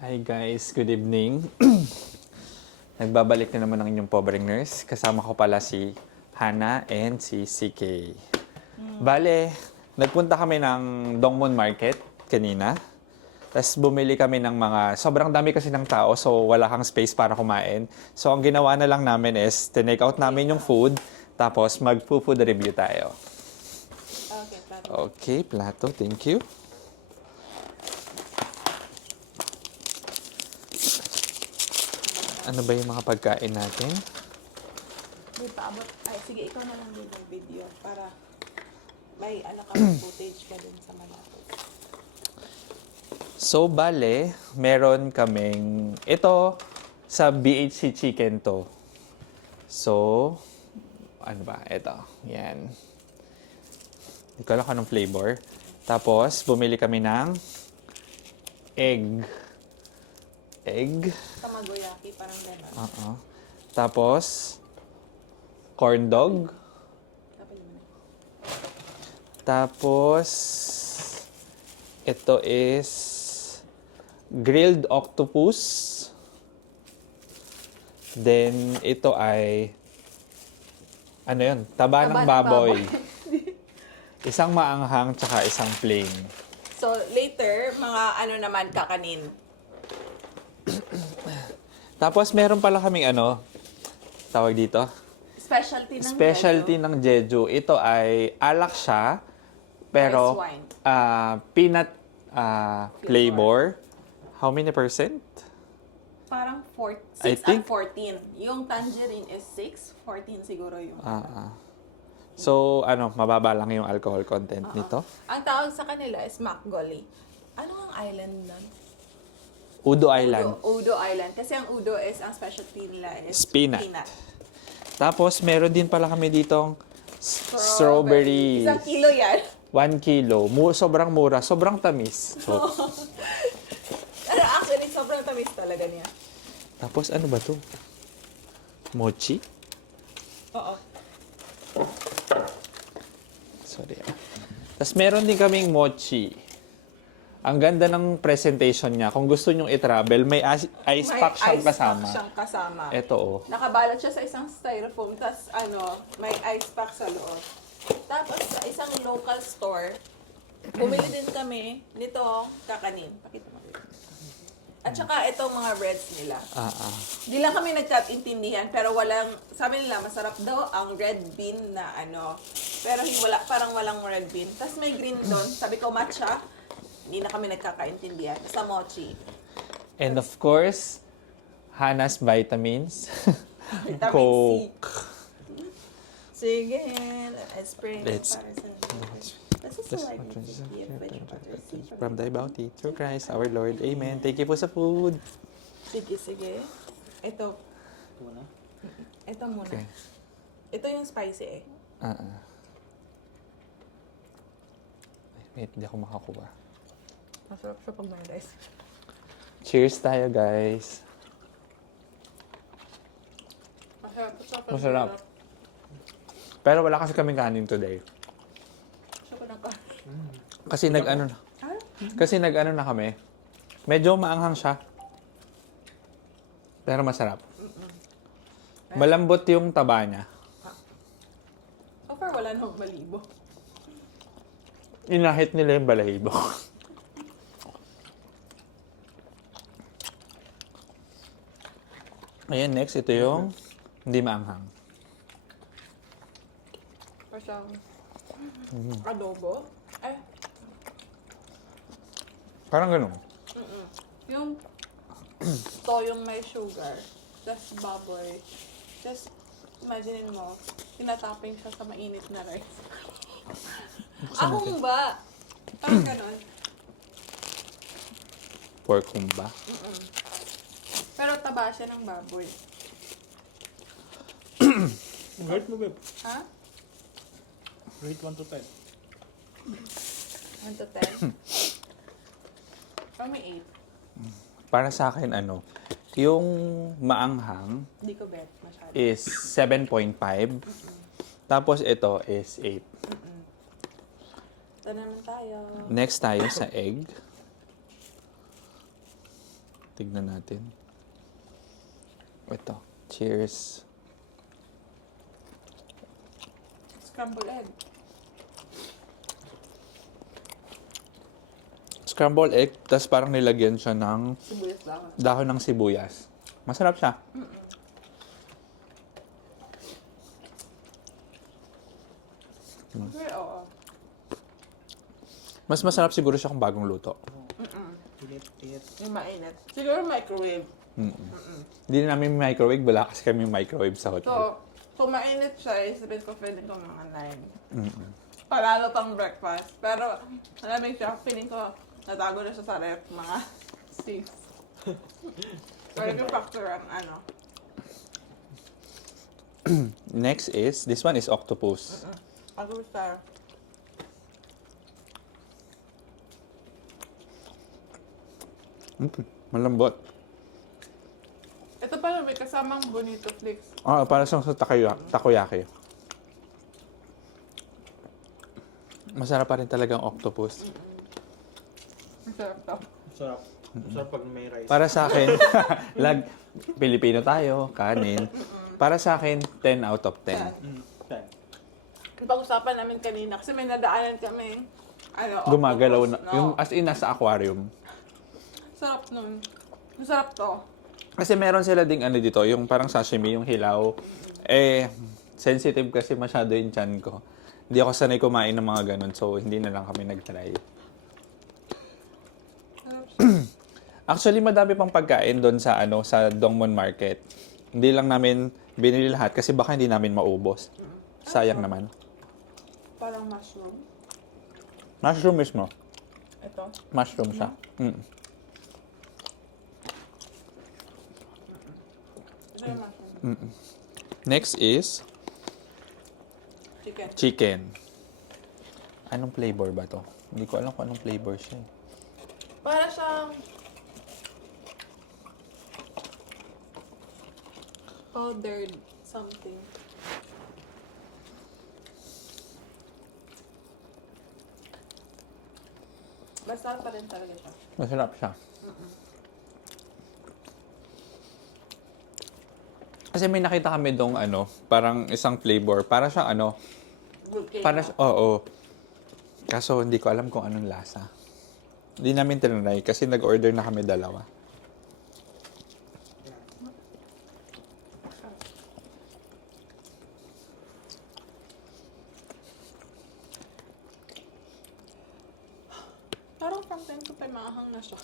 Hi guys, good evening. Nagbabalik na naman ang inyong pobreng nurse. Kasama ko pala si Hana and si CK. Bale, nagpunta kami ng Dongmun Market kanina. Tapos bumili kami ng mga, sobrang dami kasi ng tao, so wala kang space para kumain. So ang ginawa na lang namin is, tinake out namin yung food, tapos mag-food review tayo. Okay, plato. Okay, plato, thank you. Ano ba yung mga pagkain natin? May paabot. Ay, sige, ikaw na lang din yung video para may ano ka footage ka din sa Malapit. So, bale, meron kaming, ito, sa BHC Chicken to. So, ano ba? Ito, yan. Hindi ko alam kung anong flavor. Tapos, bumili kami ng egg. Tamagoyaki, parang gano'n. Tapos, corn dog. Tapos naman eh. Tapos, ito is grilled octopus. Then, ito ay, ano yun? Taba ng baboy. Isang maanghang, tsaka isang plain. So, later, mga ano naman kakanin. Tapos, meron pala kaming ano, tawag dito? Specialty ng Specialty Jeju. ng Jeju. Ito ay alak siya, pero Rice wine. peanut flavor. How many percent? Parang 6 I think- at 14. Yung tangerine is 6, 14 siguro yung. So, ano, mababa lang yung alcohol content nito. Ang tawag sa kanila is Makgoli. Ano ang island nun? Udo Island. Udo Island. Kasi ang Udo is, ang specialty nila is Peanut. Tapos, meron din pala kami ditong strawberries. 1 kilo yan. 1 kilo. Sobrang mura. Sobrang tamis. So, Pero actually, sobrang tamis talaga niya. tapos, ano ba to? Mochi? Oo. Sorry. Tapos, meron din kaming mochi. Ang ganda ng presentation niya. Kung gusto nyong i-travel, may ice pack siyang kasama. Siyang kasama. Ito, oh. Nakabalot siya sa isang styrofoam, tapos may ice pack sa loob. Tapos sa isang local store, bumili din kami nito kakanin. Pakita mo. At saka itong mga breads nila. Di lang kami nagkaintindihan, pero sabi nila, masarap daw ang red bean na pero parang walang red bean. Tapos may green doon, sabi ko matcha, hindi na kami nagkakaintindihan. Sa mochi. And of course, Hana's vitamins. Vitamin Coke. C. Sige, let's pray. Let's- From thy bounty, through Christ our Lord. Amen. Thank you po sa food. Sige. Ito. Ito muna. Okay. Ito yung spicy eh. Wait, hindi ako makakuha. Masarap siya pag may rice. Cheers tayo, guys. Masarap. Pero wala kasi kaming kanin today. Siya pa nagka. Kasi nag-ano na kami. Medyo maanghang siya. Pero masarap. Malambot yung taba niya. So far, wala nang malibo. Inahit nila yung balahibo. Ayan, next. Ito yung hindi maanghang. Pasyang adobo. Eh, Parang ganun. yung toyong may sugar, tas baboy, tas imagine mo, tinatapping siya sa mainit na rice. Akong ba? Parang ganon. Pork humba. Pero taba siya ng baboy. Rate mo, babe. Ha? Rate 1 to 10. 1 to 10? Parang may 8. Para sa akin, yung maanghang Hindi ko bet masyado. is 7.5. Tapos ito is 8. Ito naman tayo. Next tayo sa egg. Tignan natin. Ito. Cheers. Scrambled egg. Scrambled egg, tapos parang nilagyan siya ng Sibuyas lang. dahon ng sibuyas. Masarap siya. Okay, oo. Mas masarap siguro siya kung bagong luto. Init. Yung mainit. Siguro microwave. Hindi na namin microwave, wala kasi kami microwave sa hotel. So, kung mainit siya, isipin ko pwede ko mga 9. Palalo pang breakfast. Pero, malamig siya. Feeling ko, natago na siya sa ref. Mga 6. Pwede ko factor ang ano. Next is, this one is octopus. Ako star. Malambot. Ito pala may kasamang bonito flakes. Ah, para sa takoyaki. Masarap pa rin talagang octopus. Masarap to. Sarap. Sarap pag may rice. Para sa akin, Pilipino tayo, kanin. Para sa akin, 10 out of 10. Ten. Yung pag-usapan namin kanina, kasi may nadaanan kami. Ano, Gumagalaw na, octopus, no? yung as in nasa aquarium. Sarap nun. Masarap to. Kasi meron sila ding ano dito, yung parang sashimi, yung hilaw. Eh, sensitive kasi masyado yung chan ko. Hindi ako sanay kumain ng mga ganun, so hindi na lang kami nag-try. Sarap siya. Actually, madami pang pagkain doon sa ano sa Dongmon Market. Hindi lang namin binili lahat kasi baka hindi namin maubos. Sayang naman. Parang mushroom. Mushroom mismo. Ito. Mushroom siya. Ito yung mushroom. Next is Chicken. chicken. Anong flavor ba to? Hindi ko alam kung anong flavor siya. Para siyang powdered something. Basta pa rin talaga siya. Masarap siya. Kasi may nakita kami dong ano, parang isang flavor. Para siya ano, Volcano. para oo. Kaso hindi ko alam kung anong lasa. Hindi namin tinry kasi nag-order na kami dalawa. Parang from time to time maahang na siya.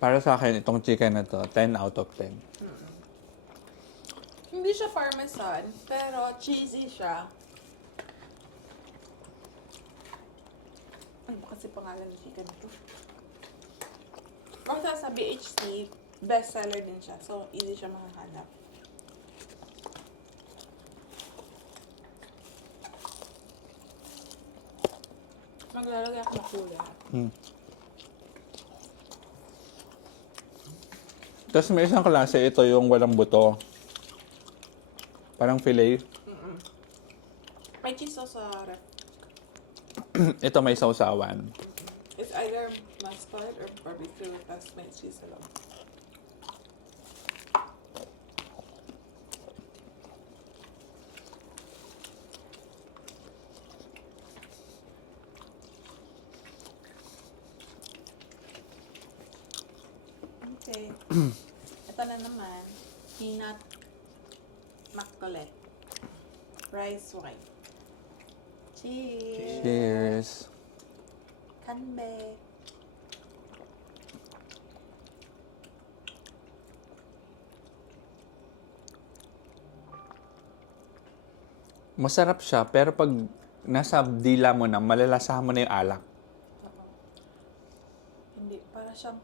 Para sa akin, itong chicken na to, 10 out of 10. Hindi siya parmesan, pero cheesy siya. Ano ba kasi pangalan ng chicken na to? Kung sa BHC, bestseller din siya. So, easy siya makahanap. Maglalagay ako ng kuya. Tapos may isang klase, ito yung walang buto. Parang fillet. May cheese sauce sa ref. Ito may sausawan. It's either mustard or barbecue, tapos may cheese sa loob. Okay. Ito na naman, peanut makgeolli. Rice wine. Cheers! Cheers. Kanbe. Masarap siya, pero pag nasa dila mo na, malalasahan mo na yung alak. Oo. Hindi, para siyang,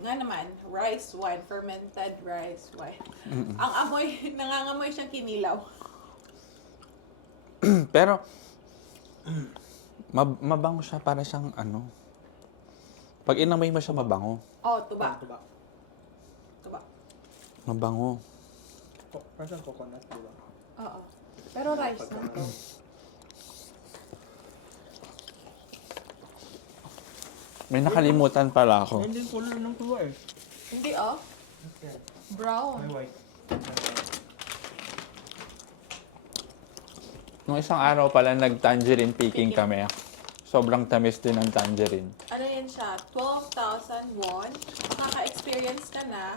nga naman, rice wine, fermented rice wine. Ang amoy, nangangamoy siyang kinilaw. Pero, mabango siya para siyang ano. Pag inamoy mo siya, mabango. Oh, tuba. Tuba. Tuba. Mabango. Parang coconut, di ba? Oo. Pero rice na to. May nakalimutan pala ako. Yan din color ng tuwa eh. Hindi oh. Okay. Brown. May white. Nung isang araw pala, nag-tangerine picking kami. Sobrang tamis din ng tangerine. Ano yun siya? 12,000 won. Makaka-experience ka na.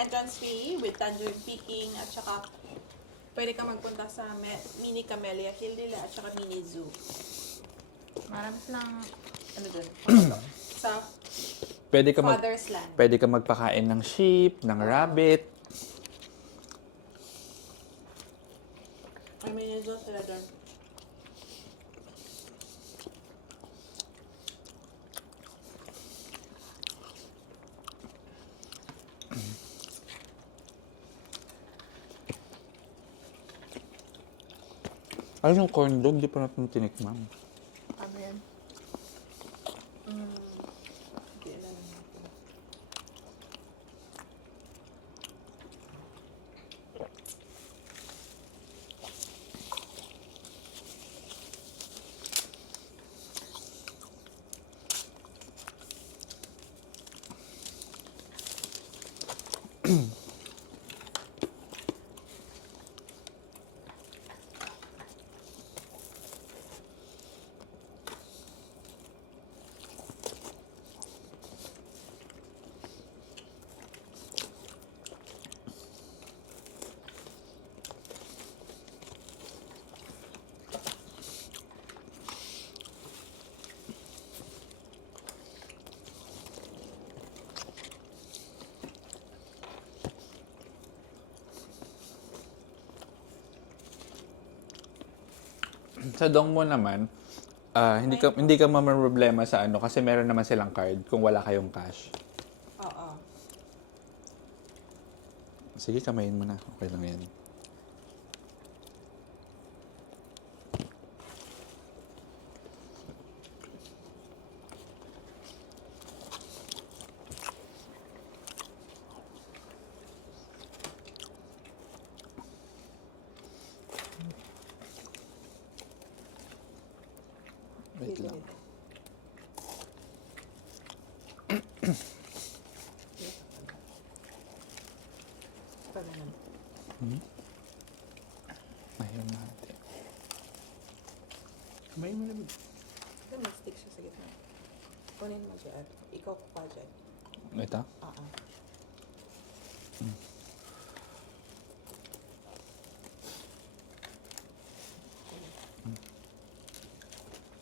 Entrance fee with tangerine picking at saka pwede ka magpunta sa mini Camellia Hill nila at saka mini zoo. Marami silang ano dun? Sa Pwede ka, Father's Land. pwede ka magpakain ng sheep, ng rabbit. May mini zoo sila dun. Ay, yung corn dog, di pa natin tinikman. Ano yan? Hindi alam natin. Sa Dongmo naman, hindi ka problema sa ano kasi meron naman silang card kung wala kayong cash. Oo. Sige, kamayin mo na. Okay lang yan. Wait lang. Ayun natin. May malamig. Ito, may stick siya sa gitna. Kunin mo dyan. Ikaw kuha dyan. Ito? Oo.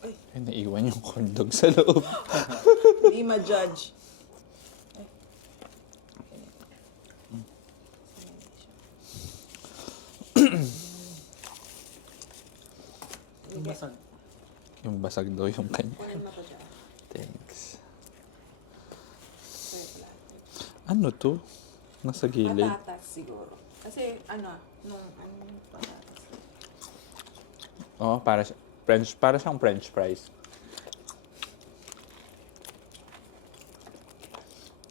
Ay, naiwan yung corn dog sa loob. Hindi ma-judge. Yung basag. Yung basag daw yung kanya. Kunin mo ko dyan. Thanks. Wait lang. Ano to? Nasa gilid. Patatas siguro. Kasi nung patatas. Oo, para siyang French fries.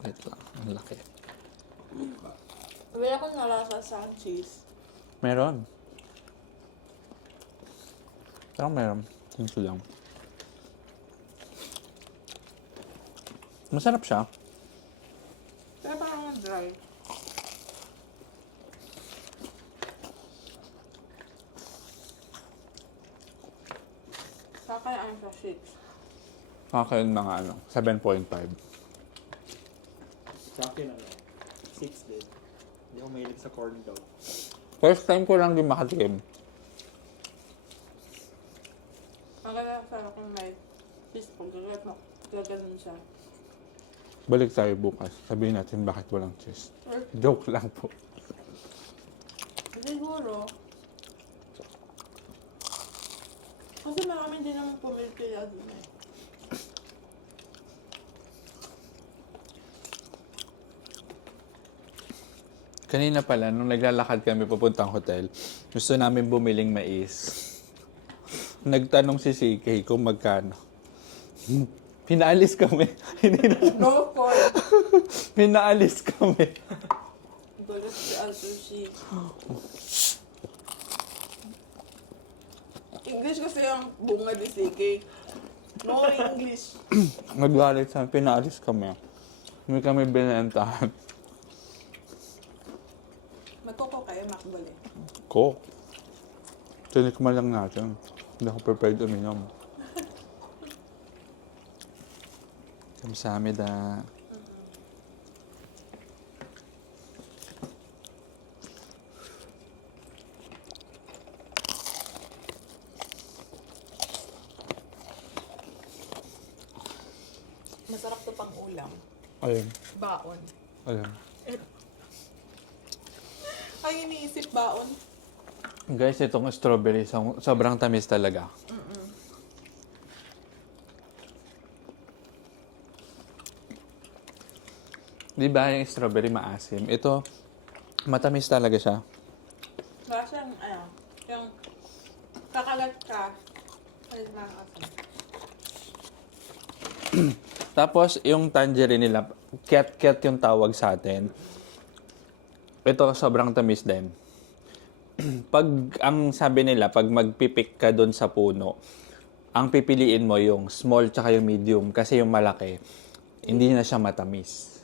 Wait lang, ang laki. Wala akong nalasa sa cheese. Meron. Parang meron. Tingnan lang. Masarap siya. Pero parang dry. Kakayaan sa 6. Kakain mga 7.5. Sa akin 6 din. Hindi ako mahilig sa corn dog. First time ko lang din makatikim. Maganda sa kung may cheese pag gaganon siya. Balik tayo bukas. Sabihin natin bakit walang cheese. Joke lang po. Siguro. Kasi marami din naman pumipila din eh. Kanina pala, nung naglalakad kami papuntang hotel, gusto namin bumiling mais. Nagtanong si CK kung magkano. Pinaalis kami. Hindi na. No point. Pinaalis kami. Gulat si Alto si. English kasi yung bunga ni CK. No English. Naggalit sa pinaalis kami. Hindi kami binentahan. Magkoko kayo, makbali. Ko. Tinikman lang natin. Hindi ako prepared uminom. Kamsahamnida. Masarap to pang ulam. Ayun. Baon. Ayun. Ang iniisip baon. Guys, itong strawberry, sobrang tamis talaga. Di ba yung strawberry maasim? Ito, matamis talaga siya. Wala siyang, yung kakagat ka. Ay, nakakasama. Tapos, yung tangerine nila, kiat-kiat yung tawag sa atin. Ito, sobrang tamis din. Pag, ang sabi nila, pag magpipik ka doon sa puno, ang pipiliin mo yung small tsaka yung medium kasi yung malaki, hindi na siya matamis.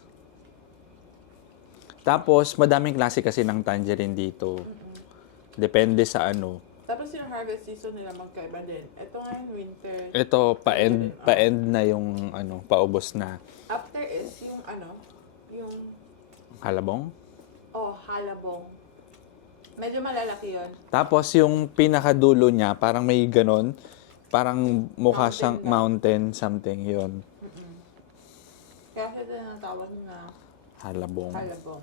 Tapos, madaming klase kasi ng tangerine dito. Depende sa ano. Tapos yung harvest season nila magkaiba din. Ito ngayon winter. Ito, pa-end na yung ano, paubos na. After is yung yung, Halabong. halabong. Medyo malalaki yun. Tapos, yung pinakadulo niya, parang may ganon. Parang mukha Mountain siyang lang. mountain something yon. Kaya ito na tawag na Halabong. halabong.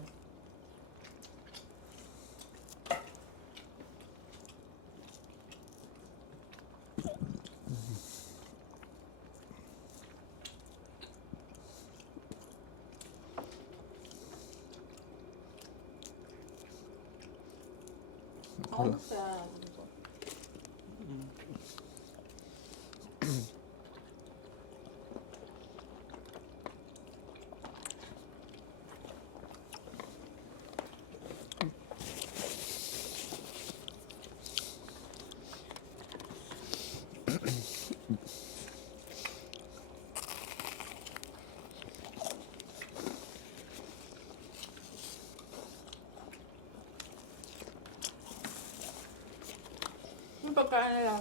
Ano sa yung pagkain nila,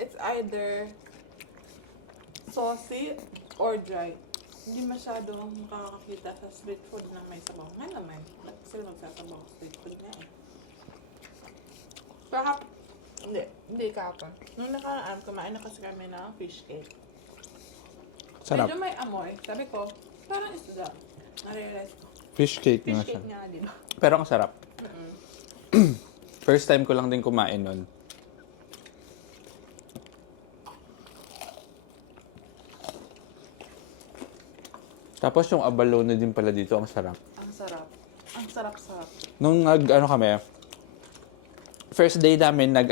it's either saucy or dry. Hindi masyado makakakita sa street food na may sabaw. Nga naman, ba't sila magsasabaw sa street food na eh? Hindi kahapon. Nung nakaraan, kumain na kasi kami ng fish cake. Sarap. Medyo may amoy. Sabi ko, parang isda. Na-realize ko. Fish cake Fish nga siya. cake nga, di ba? Pero ang sarap. First time ko lang din kumain nun. Tapos yung abalone din pala dito, ang sarap. Ang sarap. Ang sarap-sarap. Nung kami, first day namin nag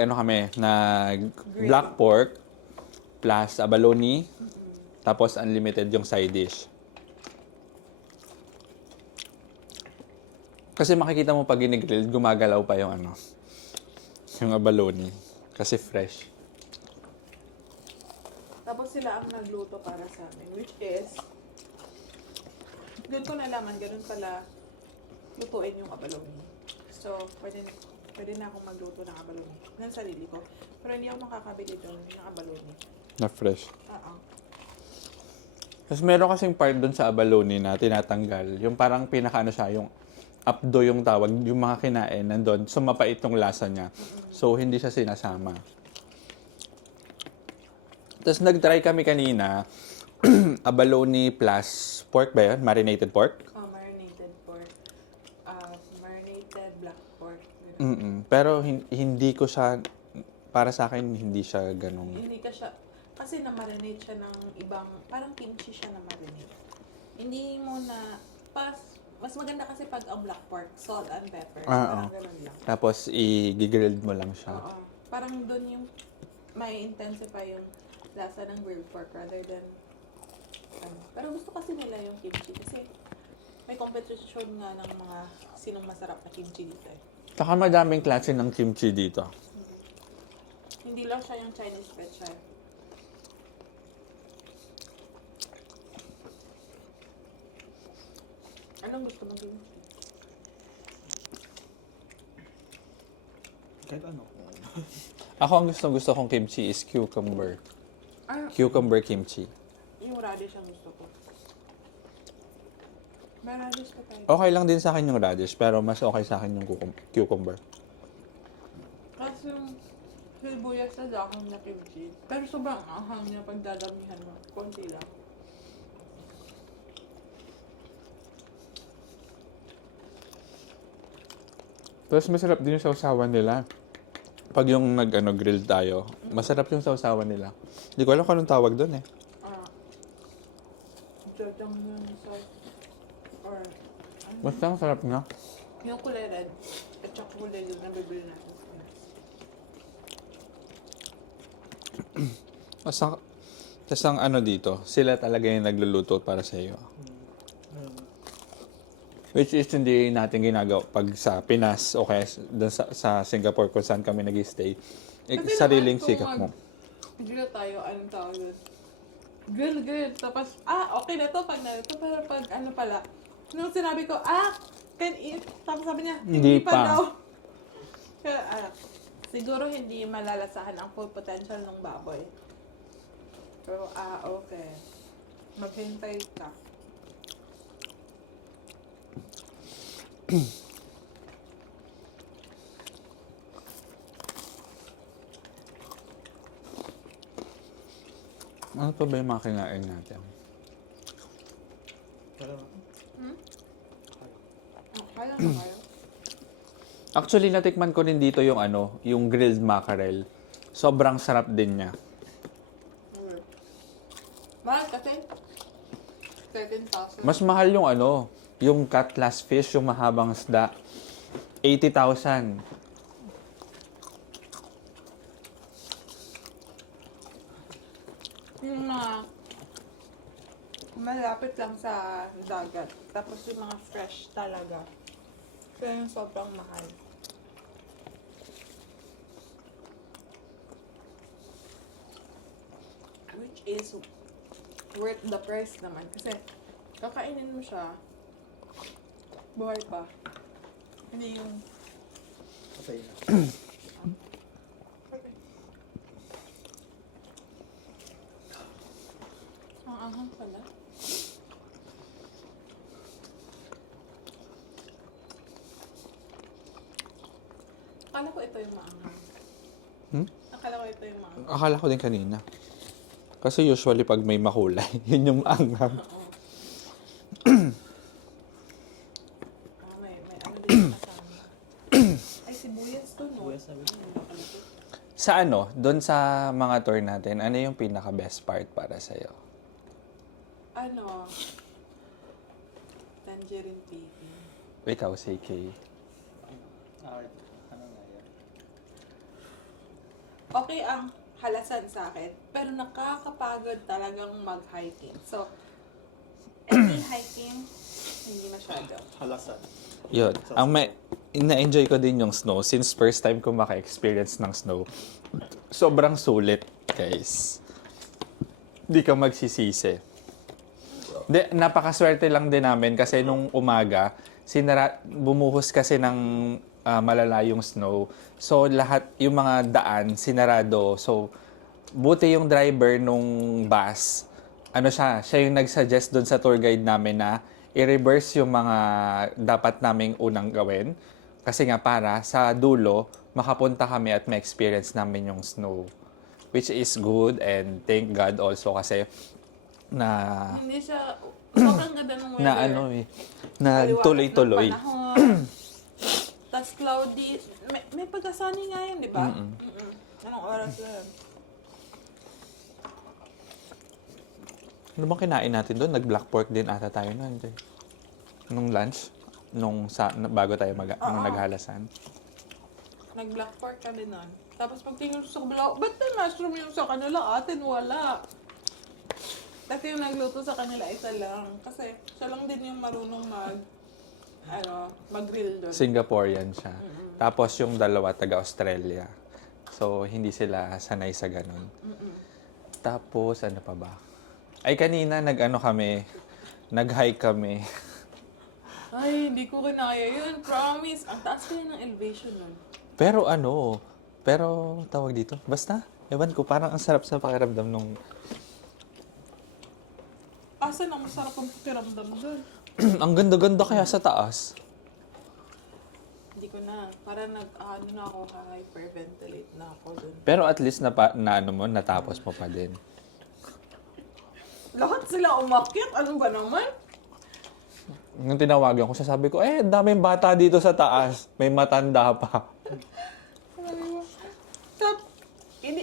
black pork plus abalone, tapos unlimited yung side dish. Kasi makikita mo pag ginigrill, gumagalaw pa yung yung abalone. Kasi fresh. Tapos sila ang nagluto para sa amin, which is, doon ko nalaman, ganun pala lutuin yung abalone. So, pwede na akong magluto ng abalone ng sarili ko. Pero hindi ako makakabili doon ng abalone. Na fresh. Oo. Tapos meron kasing part doon sa abalone na tinatanggal. Yung parang siya, yung apdo yung tawag, yung mga kinain nandun. So, mapait yung lasa niya. So, hindi siya sinasama. Tapos, nag-try kami kanina, abalone plus pork ba yun? Marinated pork? Marinated pork. Marinated black pork. Pero, hindi ko siya, para sa akin, hindi siya ganun. Hindi ka siya, kasi na-marinate siya ng ibang, parang kimchi siya na marinate. Hindi mo na, mas maganda kasi pag ang black pork, salt and pepper. Parang ganun lang. Tapos, i-grilled mo lang siya. Oo. Parang doon yung may intensify yung lasa ng grilled pork rather than Pero gusto kasi nila yung kimchi kasi may competition nga ng mga sinong masarap na kimchi dito eh. Saka madaming klase ng kimchi dito. Hindi lang siya yung Chinese special. Anong gusto mo din? Kahit ano. Ako ang gusto kong kimchi is cucumber. Ah, Cucumber kimchi. yung radish ang gusto ko. May radish pa tayo. Okay lang din sa akin yung radish, pero mas okay sa akin yung cucumber. Kasi yung sibuyas na dahon na kimchi. Pero sobrang ahang niya pag dadamihan mo. Konti lang. Tapos masarap din yung sausawan nila. Pag yung grill tayo, masarap yung sausawan nila. Hindi ko alam kung anong tawag doon eh. Ah. Jajangmyeon sauce. Or, ano? Basta ang sarap nga. Yung kulay red. At saka kulay yun na bibili natin. Tapos ang ano dito, sila talaga yung nagluluto para sa iyo. Which is hindi natin ginagawa pag sa Pinas o kaya dun sa Singapore kung saan kami nag-stay. Kasi Sariling naman kung sikap mo. Grill tayo, anong tawag doon? Grill. Tapos, okay na to pag narito. Pero pag ano pala, nung sinabi ko, can eat. Tapos sabi niya, Hindi hindi pa pa. daw. Kaya, siguro hindi malalasahan ang full potential ng baboy. Pero, okay. Maghintay ka. Ano pa ba yung mga kinain natin? Pero, Kaya na kayo. Actually, natikman ko rin dito yung yung grilled mackerel. Sobrang sarap din niya. Mahal kasi. 13,000. Mas mahal yung yung cutlass fish, yung mahabang isda. 80,000. Yung mga malapit lang sa dagat. Tapos yung mga fresh talaga. Kaya yung sobrang mahal. Which is worth the price naman. Kasi kakainin mo siya, buhay pa. Hindi yung... okay na. Ang ahang pala. Akala ko ito yung maanghang. Akala ko ito yung maanghang. Akala ko din kanina. Kasi usually pag may makulay, yun yung anghang. May ano din kasama. Ay, sibuyas to, no? Kuya sabi ko. Sa doon sa mga tour natin, ano yung pinaka-best part para sa'yo? Ano? Tangerine baby. Ikaw, CK. Ano nga yan? Okay ang halasan sa akin, pero nakakapagod talagang mag-hiking. So, any hiking, hindi masyado. Halasan. Yun. Na-enjoy ko din yung snow since first time ko maka-experience ng snow. Sobrang sulit, guys. Hindi ka magsisisi. Napakaswerte lang din namin kasi nung umaga, bumuhos kasi ng malalayong snow. So, lahat, yung mga daan, sinarado. So, buti yung driver nung bus, siya yung nag-suggest doon sa tour guide namin na i-reverse yung mga dapat naming unang gawin. Kasi nga para sa dulo, makapunta kami at ma-experience namin yung snow. Which is good and thank God also kasi na Hindi siya, sobrang ganda ng weather. na Maliwanag tuloy-tuloy. ng panahon. Tas cloudy. May pagka-sunny nga yun, di ba? Anong oras na yun? Ano bang kinain natin doon? Nag-black pork din ata tayo noon. Nung lunch? Bago tayo naghalasan. Nag-black pork kami nun. Tapos pagtingin ko sa kabila, ba't may mushroom yung sa kanila? Atin, wala. Kasi yung nagluto sa kanila, isa lang. Kasi siya lang din yung marunong mag-grill doon. Singaporean siya. Tapos yung dalawa taga-Australia. So, hindi sila sanay sa ganun. Mm-mm. Tapos, ano pa ba? Ay, kanina nag-hike kami. Ay, hindi ko kinaya yun. Promise. Ang taas kaya ng elevation nun. Pero tawag dito, basta, ewan ko, parang ang sarap sa pakiramdam nung, Asan ang masarap ang pakiramdam dun? ang ganda-ganda kaya sa taas. Hindi ko na. Para ano na ako, hyperventilate na ako dun. Pero at least natapos mo pa din. Lahat sila umakyat. Ano ba naman? Nung tinawagan ko, sabi ko, ang daming bata dito sa taas. May matanda pa. So,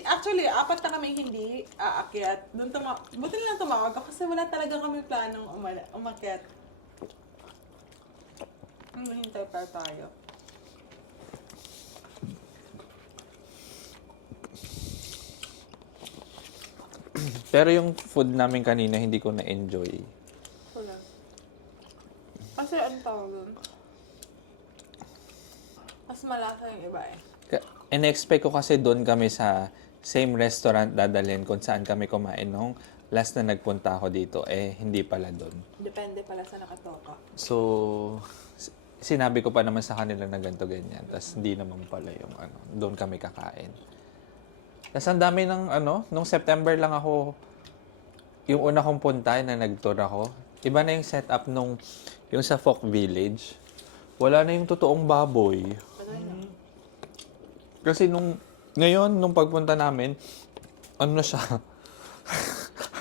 actually, apat na kami hindi aakyat. Buti lang tumawag ako kasi wala talaga kami planong umakyat. Hintay pa tayo. Pero yung food namin kanina, hindi ko na-enjoy. Wala. Kasi ano tawag dun? Mas malasa yung iba eh. In-expect ko kasi doon kami sa same restaurant dadalhin kung saan kami kumain nung last na nagpunta ako dito. Hindi pala doon. Depende pala sa nakatoka. So, sinabi ko pa naman sa kanila na ganito ganyan. Tapos hindi naman pala yung doon kami kakain. Tapos ang dami ng nung September lang ako, yung una kong punta na nag-tour ako. Iba na yung setup yung sa Folk Village. Wala na yung totoong baboy. Patay na. Kasi ngayon, nung pagpunta namin, ano na siya?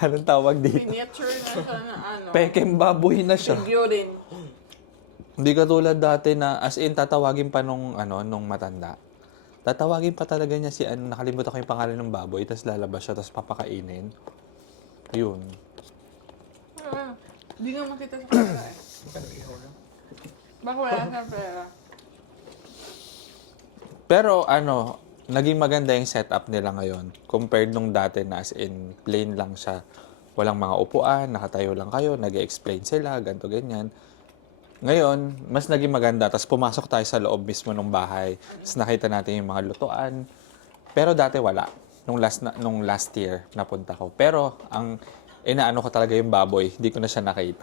Anong tawag dito? Miniature na siya na ano. Pekem baboy na siya. Figurine. Hindi katulad dati na as in tatawagin pa nung matanda. Tatawagin pa talaga niya si nakalimutan ko yung pangalan ng baboy, tapos lalabas siya, tapos papakainin. Yun. Hindi nga makita sa camera eh. Baka wala sa pera. Pero naging maganda yung setup nila ngayon compared nung dati na as in plain lang siya. Walang mga upuan, nakatayo lang kayo, nag-explain sila, ganto ganyan. Ngayon, mas naging maganda. Tapos pumasok tayo sa loob mismo ng bahay. Tapos nakita natin yung mga lutuan. Pero dati wala. Nung last year, napunta ko. Pero ang inaano ko talaga yung baboy. Hindi ko na siya nakita.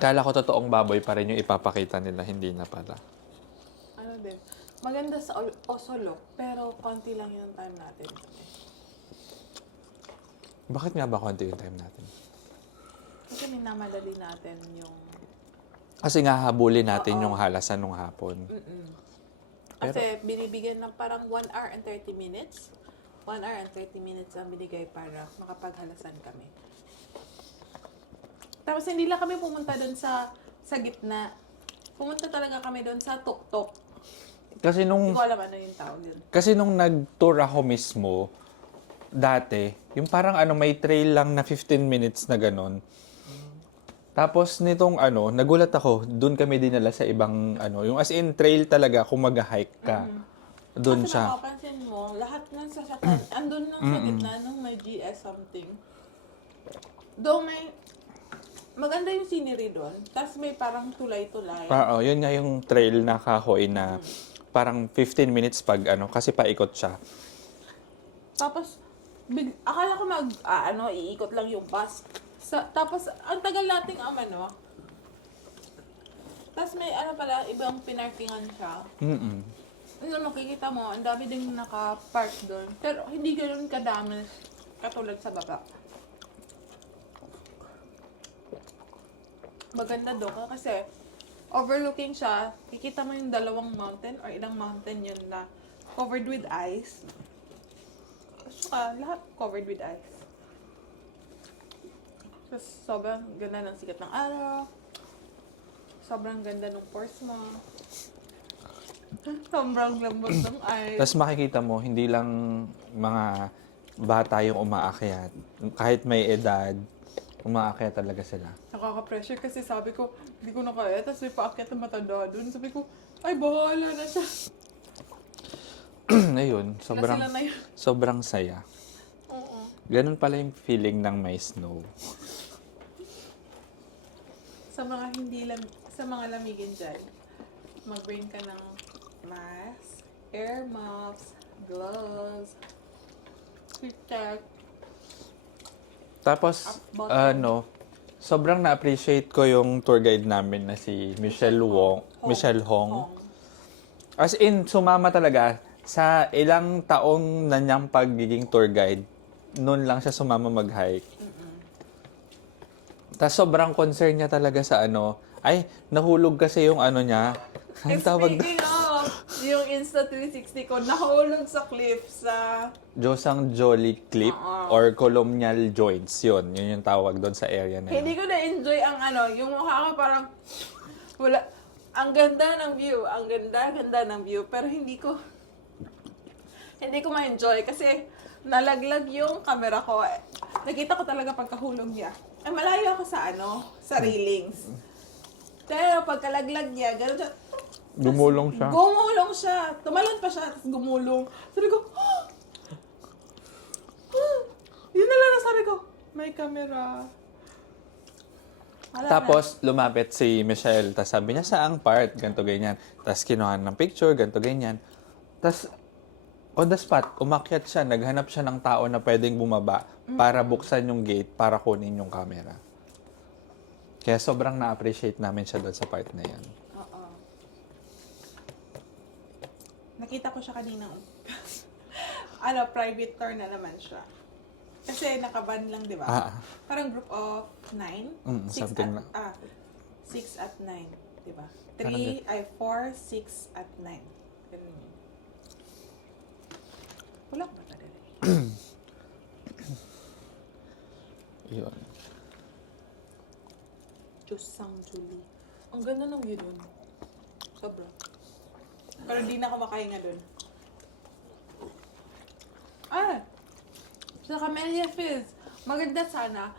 Kala ko totoong baboy pa rin yung ipapakita nila. Hindi na pala. Ano din. Maganda sa Osolok, pero konti lang yung time natin. Bakit nga ba konti yung time natin? Kasi minamadali natin yung... Kasi nga habulin natin Oo. yung halasan nung hapon. Kasi binibigyan ng parang 1 hour and 30 minutes. 1 hour and 30 minutes ang binigay para makapaghalasan kami. Tapos hindi lang kami pumunta doon sa gitna. Pumunta talaga kami doon sa tuktok. Kasi Hindi ko alam ano yung tawag yun. Kasi nung nag-tour ako mismo, dati, yung parang may trail lang na 15 minutes na ganun. Tapos nitong nagulat ako, doon kami dinala sa ibang yung as in trail talaga kung mag-hike ka. Doon Kasi siya. mapapansin mo, lahat ng sasakyan, andun lang sa gitna nung may GS something. Doon maganda yung scenery doon. Tapos may parang tulay-tulay. Yun nga yung trail na kahoy na parang 15 minutes pag kasi paikot siya. Tapos, akala ko iikot lang yung bus. Tapos, ang tagal nating Tapos may pala, ibang pinarkingan siya. Makikita mo, ang dami ding naka-park doon. Pero hindi ganoon kadami katulad sa baba. Maganda doon kasi overlooking siya, kikita mo yung dalawang mountain or ilang mountain yun na covered with ice. Saka lahat covered with ice. Tapos sobrang ganda ng sikat ng araw. Sobrang ganda ng pores mo. Sobrang lambot ng ice. Tapos makikita mo, hindi lang mga bata yung umaakyat. Kahit may edad, umaakyat talaga sila. Nakaka-pressure kasi sabi ko, hindi ko na kaya. Tapos may paakyat na matanda doon. Sabi ko, ay bahala na siya. Ayun, Sila na yun. sobrang saya. Oo. Ganun pala yung feeling ng may snow. Sa mga lamigin dyan, mag-bring ka ng mask, air muffs, gloves, protect. Tapos, Bottom. sobrang na-appreciate ko yung tour guide namin na si Michelle Hong. As in, sumama talaga sa ilang taong na niyang pagiging tour guide. Noon lang siya sumama mag-hike. Tapos sobrang concern niya talaga sa nahulog kasi yung niya. Ang tawag na? Speaking of, yung Insta360 ko, nahulog sa cliff sa... Josang Jolly Clip or Colonial Joints. Yun yung tawag doon sa area na yun. Hindi ko na-enjoy ang yung mukha ko parang... Wala... Ang ganda ng view. Ang ganda ng view. Pero hindi ko ma-enjoy kasi nalaglag yung camera ko. Nakita ko talaga pagkahulog niya. Malayo ako sa railings. Pero pagkalaglag niya, gano'n siya. Gumulong siya. Gumulong siya. Tumalon pa siya, tapos gumulong. Sabi ko, yun na lang sabi ko, may camera. Wala Tapos, lumapit si Michelle. Tapos sabi niya, saang part? Ganto ganyan. Tapos kinuha ng picture, ganto ganyan. Tapos, on the spot, umakyat siya. Naghanap siya ng tao na pwedeng bumaba para buksan yung gate para kunin yung camera. Kaya sobrang na-appreciate namin siya doon sa part na yan. Oo. Nakita ko siya kanina. Private tour na naman siya. Kasi nakaban lang, di ba? Parang group of 9? 6 something at 6 at 9, di ba? Parang 4, 6 at 9. Ganun yun. Wala ko ba talaga? Yun. Diyos sang Julie. Ang ganda ng view dun. Sobra. Pero hindi na ako makahinga dun. Sa Camellia Fields, maganda sana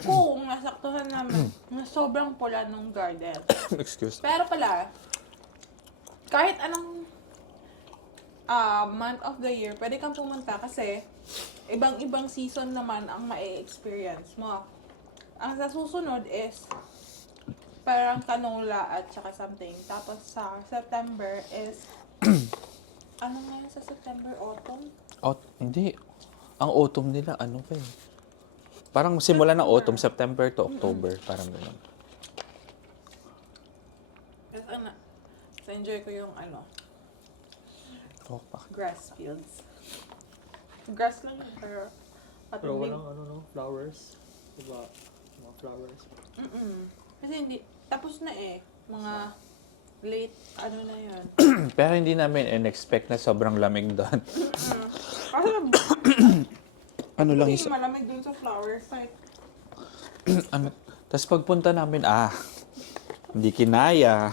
kung nasaktuhan namin na sobrang pula ng garden. Excuse. Pero pala, kahit anong month of the year, pwede kang pumunta kasi ibang-ibang season naman ang ma-experience mo. Ang sa susunod is parang canola at saka something. Tapos sa September is ano nga yun sa September? Autumn? Hindi. Ang autumn nila, pa eh. Parang simula ng autumn, September to October. Parang gano'n. So enjoy ko yung grass fields. Grass lang yun, pero Pero patubig. walang flowers. Diba? Mga flowers. Kasi hindi, tapos na eh. Mga late, na yun. Pero hindi namin in-expect na sobrang lamig doon. Kasi Lang hindi malamig dun sa flower site. Tapos pagpunta namin, hindi kinaya.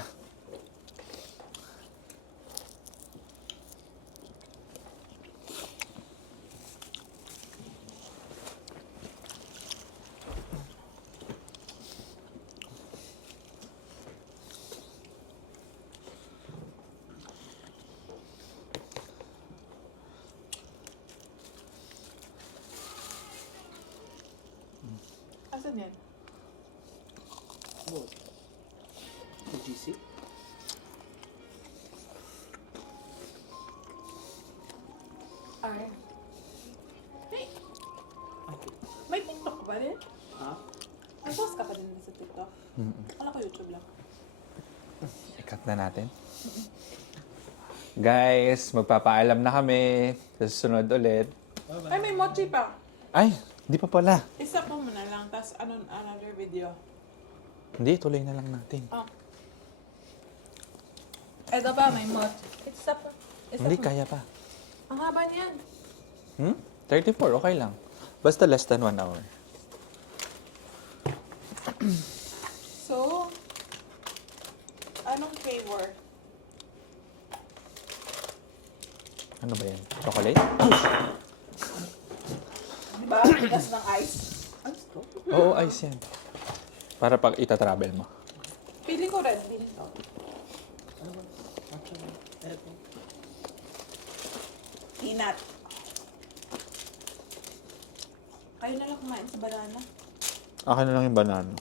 Asan yan? Oh. GC? Ay. May TikTok ka ba rin? Ha? Nag-post ka pa din sa TikTok? Wala ko YouTube lang. Ikat na natin. Guys, magpapaalam na kami. Sa susunod ulit. Ay, may mochi pa. Ay, di pa pala. Isa po muna lang, tapos another video. Hindi, tuloy na lang natin. Ito pa, may mochi. Isa pa. Hindi, kaya pa. Ang haba niyan. 34, okay lang. Basta less than 1 hour. So, anong flavor? Ano ba yan? Chocolate? Diba? Tigas ng ice. Ice to? Oo, ice yan. Para pag ita-travel mo. Feeling ko red bean to. Ano ba? Matcha ba? Eto. Peanut. Kayo na lang kumain sa banana. Akin na lang yung banana.